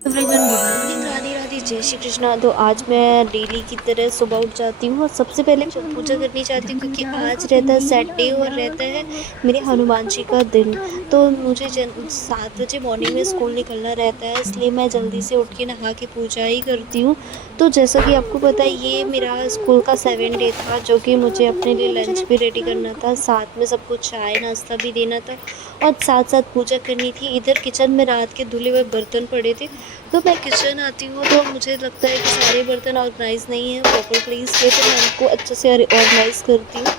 Everyone good morning, Radhe Radhe, जय श्री कृष्णा। तो आज मैं डेली की तरह सुबह उठ जाती हूँ और सबसे पहले पूजा करनी चाहती हूँ क्योंकि आज रहता है सैटरडे और रहता है मेरे हनुमान जी का दिन। तो मुझे 7 बजे मॉर्निंग में स्कूल निकलना रहता है, इसलिए मैं जल्दी से उठ के नहा के पूजा ही करती हूँ। तो जैसा कि आपको पता है, ये मेरा स्कूल का 7 डे था, जो कि मुझे अपने लिए लंच भी रेडी करना था, साथ में सबको चाय नाश्ता भी देना था और साथ साथ पूजा करनी थी। इधर किचन में रात के धुले हुए बर्तन पड़े थे, तो मैं किचन आती हूँ तो मुझे लगता है कि सारे बर्तन ऑर्गेनाइज़ नहीं है प्रॉपर प्लेस पे, तो मैं उनको अच्छे से ऑर्गेनाइज़ करती हूँ।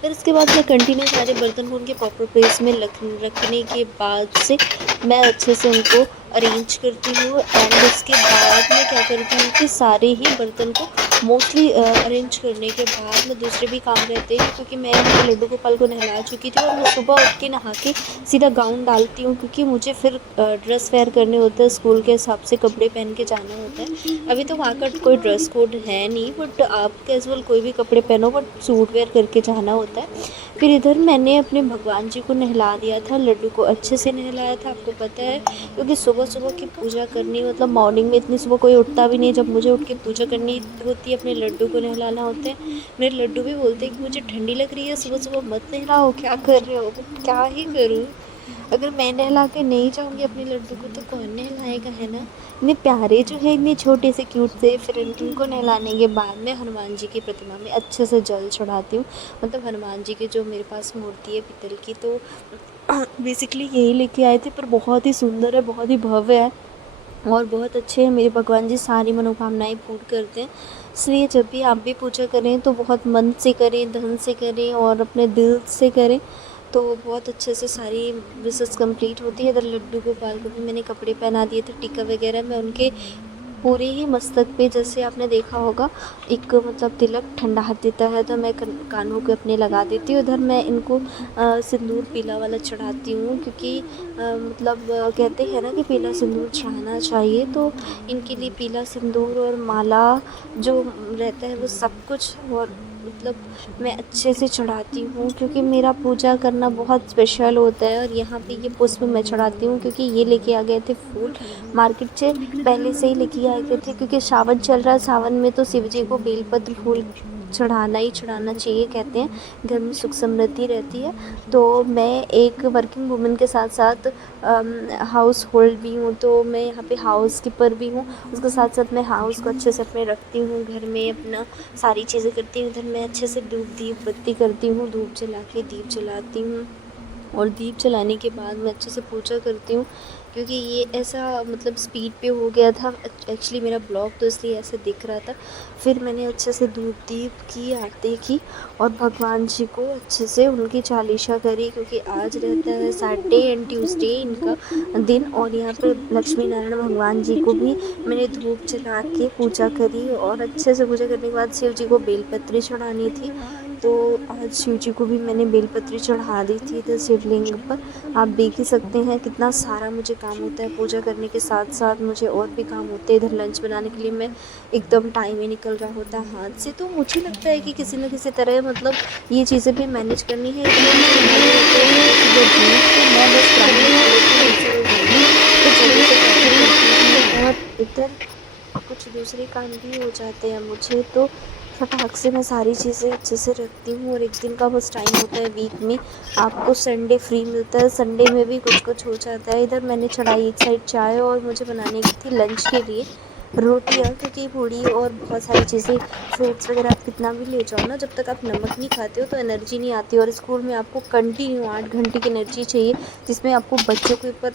फिर इसके बाद मैं कंटिन्यू सारे बर्तन को उनके प्रॉपर प्लेस में रखने के बाद से मैं अच्छे से उनको अरेंज करती हूँ। एंड उसके बाद मैं क्या करती हूँ कि सारे ही बर्तन को मोस्टली अरेंज करने के बाद में दूसरे भी काम रहते हैं, क्योंकि मैं यहाँ पे लड्डू गोपाल को नहला चुकी थी और मैं सुबह उठ के नहा के सीधा गाउन डालती हूँ, क्योंकि मुझे फिर ड्रेस वेयर करने होते हैं, स्कूल के हिसाब से कपड़े पहन के जाना होता है। अभी तो वहाँ का कोई ड्रेस कोड है नहीं, बट आप कैजुअल कोई भी कपड़े पहनो, बट सूट वेयर करके जाना होता है। फिर इधर मैंने अपने भगवान जी को नहला दिया था, लड्डू को अच्छे से नहलाया था, आपको पता है, क्योंकि सुबह सुबह की पूजा करनी, मतलब मॉर्निंग में इतनी सुबह कोई उठता भी नहीं, जब मुझे उठ के पूजा करनी होती है अपने लड्डू को नहलाना होता है। मेरे लड्डू भी बोलते हैं कि मुझे ठंडी लग रही है, सुबह सुबह मत नहलाओ, क्या कर रहे हो, क्या ही करूँ। अगर मैं नहला के नहीं जाऊँगी अपने लड्डू को तो कौन नहलाएगा, है ना। इतने प्यारे जो है, इतने छोटे से क्यूट से। फिर इनको नहलाने के बाद में हनुमान जी की प्रतिमा में अच्छे से जल चढ़ाती हूँ। मतलब हनुमान जी की जो मेरे पास मूर्ति है पीतल की, तो बेसिकली यही लेके आए थे, पर बहुत ही सुंदर है, बहुत ही भव्य है और बहुत अच्छे हैं मेरे भगवान जी, सारी मनोकामनाएं पूर्ण करते हैं। इसलिए जब भी आप भी पूजा करें तो बहुत मन से करें, धन से करें और अपने दिल से करें, तो बहुत अच्छे से सारी विशेस कंप्लीट होती है। इधर लड्डू गोपाल को भी मैंने कपड़े पहना दिए थे, टीका वगैरह मैं उनके पूरे ही मस्तक पे, जैसे आपने देखा होगा, एक मतलब तिलक ठंडा हाथ देता है, तो मैं कानों के अपने लगा देती हूँ। उधर मैं इनको सिंदूर पीला वाला चढ़ाती हूँ, क्योंकि मतलब कहते हैं ना कि पीला सिंदूर चढ़ाना चाहिए, तो इनके लिए पीला सिंदूर और माला जो रहता है वो सब कुछ, और मतलब मैं अच्छे से चढ़ाती हूँ, क्योंकि मेरा पूजा करना बहुत स्पेशल होता है। और यहाँ पे ये पुष्प मैं चढ़ाती हूँ क्योंकि ये लेके आ गए थे फूल मार्केट से, पहले से ही लेके आए थे, क्योंकि सावन चल रहा है, सावन में तो शिव जी को बेलपत्र फूल चढ़ाना ही चढ़ाना चाहिए, कहते हैं घर में सुख समृद्धि रहती है। तो मैं एक वर्किंग वूमेन के साथ साथ हाउस होल्ड भी हूँ, तो मैं यहाँ पे हाउस कीपर भी हूँ। उसके साथ साथ मैं हाउस को अच्छे से अपने रखती हूँ, घर में अपना सारी चीज़ें करती हूँ। इधर मैं अच्छे से धूप दीप बत्ती करती हूँ, धूप जला के दीप जलाती हूँ और दीप जलाने के बाद मैं अच्छे से पूजा करती हूँ, क्योंकि ये ऐसा मतलब स्पीड पे हो गया था एक्चुअली मेरा ब्लॉग, तो इसलिए ऐसे दिख रहा था। फिर मैंने अच्छे से धूप दीप की, आरती की और भगवान जी को अच्छे से उनकी चालीसा करी, क्योंकि आज रहता है सैटरडे एंड ट्यूसडे इनका दिन। और यहाँ पर लक्ष्मी नारायण भगवान जी को भी मैंने धूप जला के पूजा करी, और अच्छे से पूजा करने के बाद शिव जी को बेलपत्री चढ़ानी थी, तो आज शिव जी को भी मैंने बेलपत्री चढ़ा दी थी इधर शिवलिंग पर। आप देख ही सकते हैं कितना सारा मुझे काम होता है, पूजा करने के साथ साथ मुझे और भी काम होते हैं। इधर लंच बनाने के लिए मैं एकदम टाइम ही निकल रहा होता है हाथ से, तो मुझे लगता है कि किसी न किसी तरह मतलब ये चीज़ें भी मैनेज करनी है। इसलिए मैं बनाने होते हैं सुबह दूध तो मैं बस ग्राइंड कर लेती हूँ मिक्सर और ग्राइंडर, तो जल्दी से काम करती हूँ। और इधर कुछ दूसरे काम भी हो जाते हैं मुझे, तो फटाक से मैं सारी चीज़ें अच्छे से रखती हूँ। और एक दिन का बस टाइम होता है वीक में, आपको संडे फ्री मिलता है, संडे में भी कुछ कुछ हो जाता है। इधर मैंने चढ़ाई एक साइड चाय और मुझे बनाने की थी लंच के लिए रोटियाँ, क्योंकि पूड़ी और बहुत सारी चीज़ें, फ्रूट्स वगैरह आप कितना भी ले जाओ ना, जब तक आप नमक नहीं खाते हो तो एनर्जी नहीं आती। और स्कूल में आपको कंटिन्यू 8 घंटे की एनर्जी चाहिए, जिसमें आपको बच्चों के ऊपर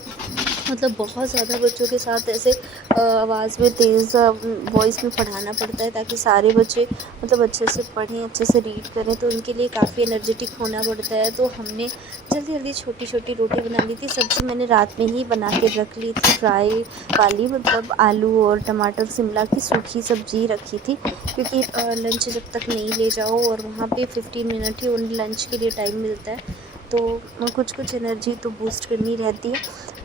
मतलब बहुत ज़्यादा बच्चों के साथ ऐसे आवाज़ में तेज़ वॉइस में पढ़ाना पड़ता है, ताकि सारे बच्चे मतलब अच्छे से पढ़ें, अच्छे से रीड करें, तो उनके लिए काफ़ी एनर्जेटिक होना पड़ता है। तो हमने जल्दी जल्दी छोटी छोटी रोटी बना ली थी, सब्ज़ी मैंने रात में ही बना के रख ली थी, फ्राई वाली, मतलब आलू और टमाटर शिमला की सूखी सब्ज़ी रखी थी, क्योंकि लंच जब तक नहीं ले जाओ, और वहाँ पे 15 मिनट ही उन लंच के लिए टाइम मिलता है, तो कुछ कुछ एनर्जी तो बूस्ट करनी रहती है,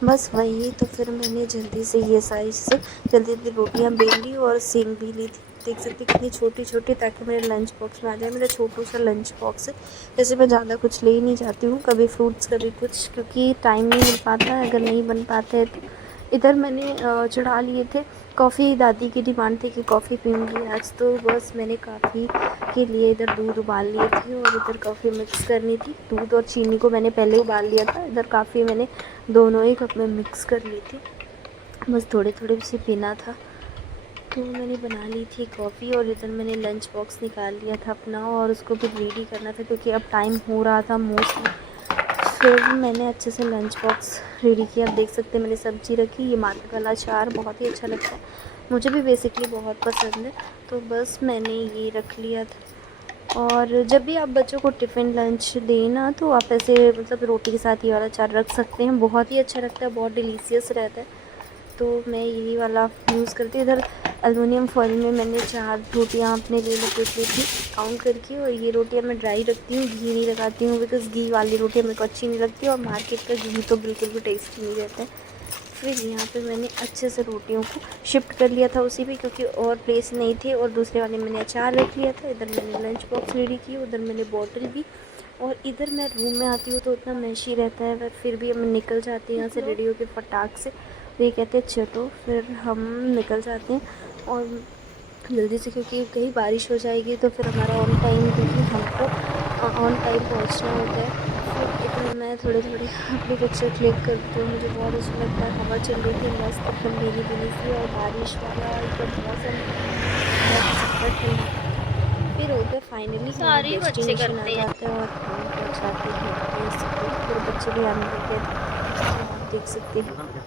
बस वही। तो फिर मैंने जल्दी से ये सारी चीज़ें जल्दी जल्दी रोटियाँ बेल ली और सेंक भी ली थी। देख सकते कितनी छोटी छोटी, ताकि मेरे लंच बॉक्स में आ जाए। मेरा छोटू सा लंच बॉक्स है, जैसे मैं ज़्यादा कुछ ले ही नहीं जाती हूँ, कभी फ्रूट्स कभी कुछ, क्योंकि टाइम नहीं मिल पाता है, अगर नहीं बन पाता है तो इधर मैंने चढ़ा लिए थे कॉफ़ी। दादी की डिमांड थी कि कॉफ़ी पीऊँगी आज, तो बस मैंने कॉफ़ी के लिए इधर दूध उबाल लिए थे और इधर कॉफ़ी मिक्स करनी थी। दूध और चीनी को मैंने पहले उबाल लिया था, इधर कॉफ़ी मैंने दोनों ही कप में मिक्स कर ली थी, बस थोड़े थोड़े से पीना था। तो मैंने बना ली थी कॉफ़ी और इधर मैंने लंच बॉक्स निकाल लिया था अपना और उसको भी रेडी करना था क्योंकि अब टाइम हो रहा था मोस्टली। फिर मैंने अच्छे से लंच बॉक्स रेडी किया। आप देख सकते हैं मैंने सब्ज़ी रखी। ये मालका वाला अचार बहुत ही अच्छा लगता है, मुझे भी बेसिकली बहुत पसंद है, तो बस मैंने ये रख लिया था। और जब भी आप बच्चों को टिफ़िन लंच देना तो आप ऐसे मतलब रोटी के साथ ये वाला अचार रख सकते हैं, बहुत ही अच्छा लगता है, बहुत डिलीशियस रहता है। तो मैं यही वाला यूज़ करती हूँ। इधर एलुमिनियम फॉइल में मैंने 4 रोटियाँ अपने लिए लपेट ली थी काउंट करके, और ये रोटियाँ मैं ड्राई रखती हूँ, घी नहीं लगाती हूँ बिकॉज़ घी वाली रोटियाँ मेरे को अच्छी नहीं लगती और मार्केट का घी तो बिल्कुल भी टेस्टी नहीं रहता है। फिर यहाँ पे मैंने अच्छे से रोटियों को शिफ्ट कर लिया था उसी पे, क्योंकि और प्लेस नहीं थे, और दूसरे वाले मैंने अचार रख लिया था। इधर मैंने लंच बॉक्स रेडी की, उधर मैंने बॉटल भी, और इधर मैं रूम में आती हूँ तो उतना मैशी रहता है, बट फिर भी हम निकल जाते हैं यहाँ से रेडी होके फटाक से। तो ये कहते हैं चलो, फिर हम निकल जाते हैं और जल्दी से, क्योंकि कहीं बारिश हो जाएगी तो फिर हमारा ऑन टाइम, क्योंकि हमको ऑन टाइम पहुंचना होता है। फिर इधर मैं थोड़े थोड़े अपने पिक्चर क्लिक करती हूँ, मुझे बहुत अच्छा लगता है। हवा चल रही थी मस्त एकदम भीनी भीनी सी, और बारिश वाला एकदम मौसम बहुत ज़्यादा ठंडा। फिर होकर फाइनली हमारा डेस्टिनेशन आ जाता है और हम पहुँच जाते हैं अपने स्कूल। फिर बच्चे भी आने लगे थे, तो आप देख सकते हैं।